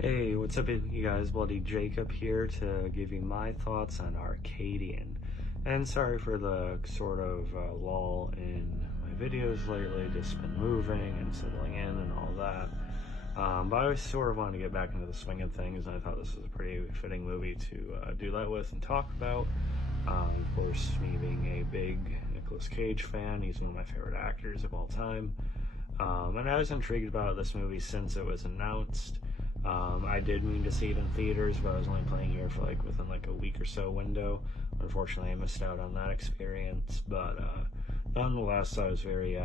Hey, what's up, you guys? Bloody Jacob here to give you my thoughts on Arcadian. And sorry for the sort of lull in my videos lately, just been moving and settling in and all that. But I sort of wanted to get back into the swing of things, and I thought this was a pretty fitting movie to do that with and talk about. Of course, me being a big Nicolas Cage fan, he's one of my favorite actors of all time. And I was intrigued about this movie since it was announced. I did mean to see it in theaters, but I was only playing here for within a week or so window. Unfortunately, I missed out on that experience, but nonetheless, I was very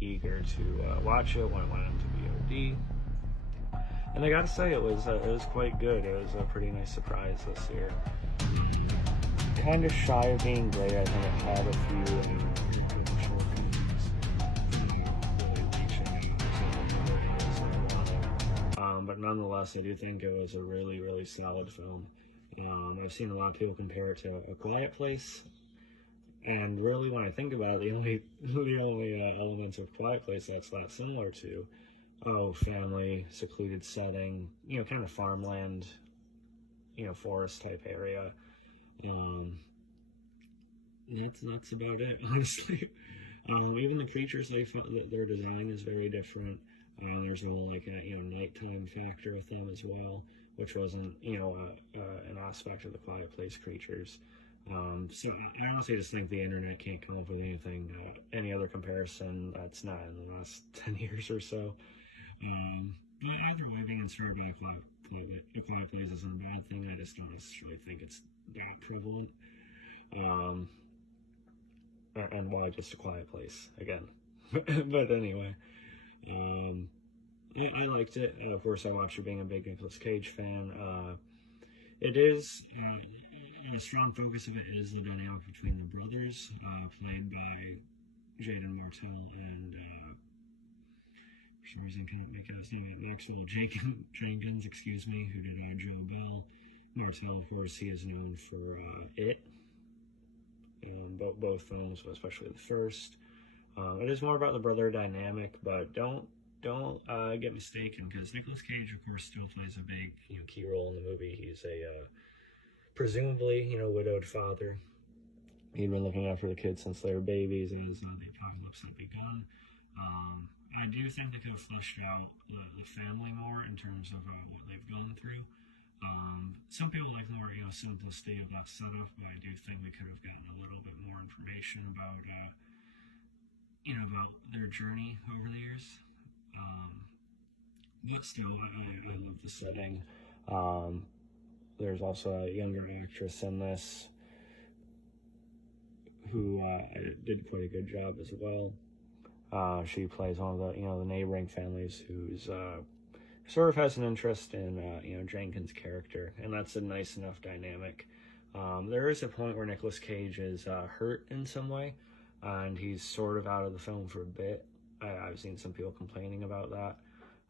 eager to watch it when it went into VOD. And I gotta say, it was quite good. It was a pretty nice surprise this year. Kind of shy of being great. I think it had a few but nonetheless, I do think it was a really, really solid film. I've seen a lot of people compare it to A Quiet Place, and really, when I think about it, the only elements of Quiet Place that's that similar to, family, secluded setting, kind of farmland, forest type area. That's about it, honestly. Even the creatures, their design is very different. There's a whole nighttime factor with them as well, which wasn't an aspect of the Quiet Place creatures. So I honestly just think the internet can't come up with any other comparison that's not in the last 10 years or so. But either way, being inspired by a Quiet Place isn't a bad thing. I just don't necessarily think it's that prevalent. And why just A Quiet Place again? But anyway. I liked it. Of course, I watched it being a big Nicolas Cage fan. It is, a strong focus of it is the dynamic between the brothers, played by Jaden Martell and, for some reason I can't make out his name, Maxwell Jenkins, who did Joe Bell. Martell, of course, he is known for It, both films, but especially the first. It is more about the brother dynamic, but don't get mistaken, because Nicolas Cage, of course, still plays a big key role in the movie. He's a presumably widowed father. He'd been looking after the kids since they were babies as the apocalypse had begun. I do think they could have fleshed out the family more in terms of what they've gone through. Some people like the more simplicity of that setup, but I do think we could have gotten a little bit more information about about their journey over the years. But still, I love the setting. There's also a younger actress in this who did quite a good job as well. She plays one of the neighboring families who's sort of has an interest in Jenkins' character, and that's a nice enough dynamic. There is a point where Nicolas Cage is hurt in some way, and he's sort of out of the film for a bit. I've seen some people complaining about that.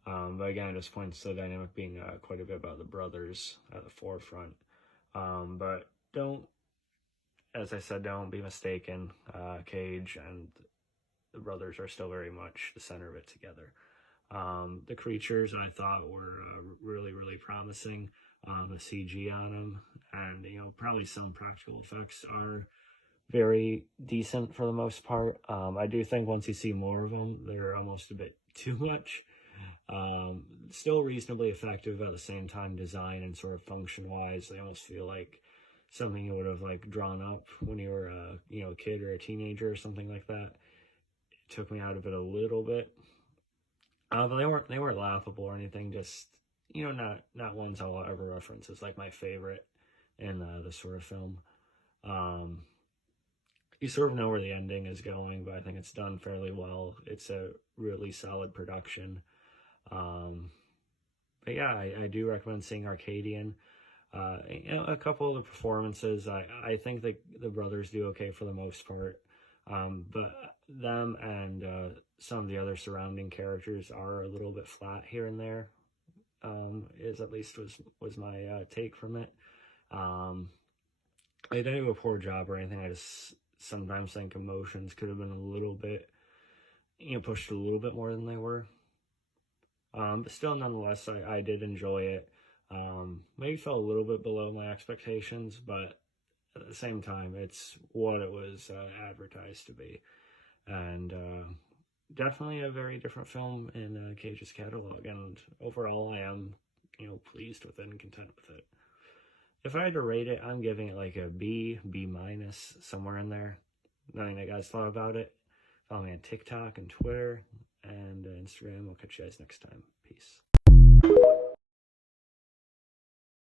But again, it just points to the dynamic being quite a bit about the brothers at the forefront. But as I said, don't be mistaken. Cage and the brothers are still very much the center of it together. The creatures I thought were really, really promising. The CG on them, and probably some practical effects are very decent for the most part. I do think once you see more of them, they're almost a bit too much. Still reasonably effective at the same time, design and sort of function wise. They almost feel like something you would have drawn up when you were a kid or a teenager or something like that. It took me out of it a little bit. But they weren't laughable or anything, just not ones I'll ever reference as my favorite in this sort of film. You sort of know where the ending is going, but I think it's done fairly well. It's a really solid production. But yeah, I do recommend seeing Arcadian. A couple of the performances, I think the brothers do okay for the most part. But them and some of the other surrounding characters are a little bit flat here and there. Is at least was my take from it. They didn't do a poor job or anything. I just sometimes think emotions could have been a little bit, pushed a little bit more than they were. But still, nonetheless, I did enjoy it. Maybe fell a little bit below my expectations, but at the same time, it's what it was advertised to be. And definitely a very different film in Cage's catalog. And overall, I am, pleased with it and content with it. If I had to rate it, I'm giving it like a B, B minus, somewhere in there. Knowing that you guys thought about it. Follow me on TikTok and Twitter and Instagram. I'll catch you guys next time. Peace.